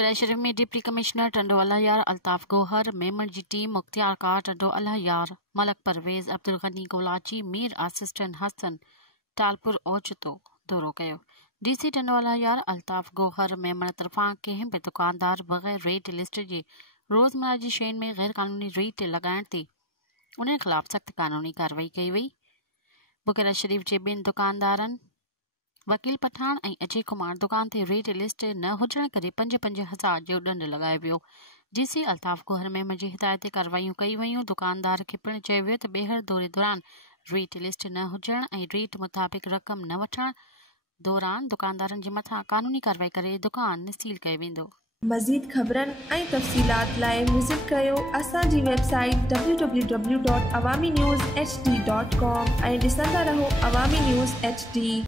बुकेरा शरीफ में deputy commissioner Tando अल्लाहयार अल्ताफ गोहर, मेमन जी टीम मुख्तियार कार टंडो अल्लाहयार, मलक परवेज़, अब्दुल गनी गोलाची, मीर असिस्टेंट हसन टालपुर ओचितो दौरो कयो। डीसी टंडो अल्लाहयार अल्ताफ गोहर मेमन तरफ़ां कंहिं बि दुकानदार बग़ैर रेट लिस्ट जे रोज़मर्रा जी शयुनि में गैर कानूनी रेट लॻाइण ते उन ख़िलाफ़ सख़्त कानूनी कार्रवाई कई वई। बुकेरा शरीफ जे ॿिनि दुकानदारनि वकील पठान ऐं अजय कुमार दुकान ते रेट लिस्ट न हुजण करे 5-5 जो ॾंड लॻायो वियो। डीसी अल्ताफ गोहर मेमन जी हिदायत ते कार्रवाइयूं कई वयूं। दुकानदार खे पिणु चयो वियो त ॿीहर दौरे दौरान रेट लिस्ट न हुजण ऐं रेट मुताबिक़ रक़म न वठण दौरान दुकानदारनि जे मथां कानूनी कार्रवाई करे दुकान सील कयो वेंदो। मज़ीद ख़बरनि ऐं तफ़सीलात लाइ विज़िट कयो असांजी वेबसाइट www.awamiNewsHD.com ऐं ॾिसंदा रहो अवामी न्यूज़ HD।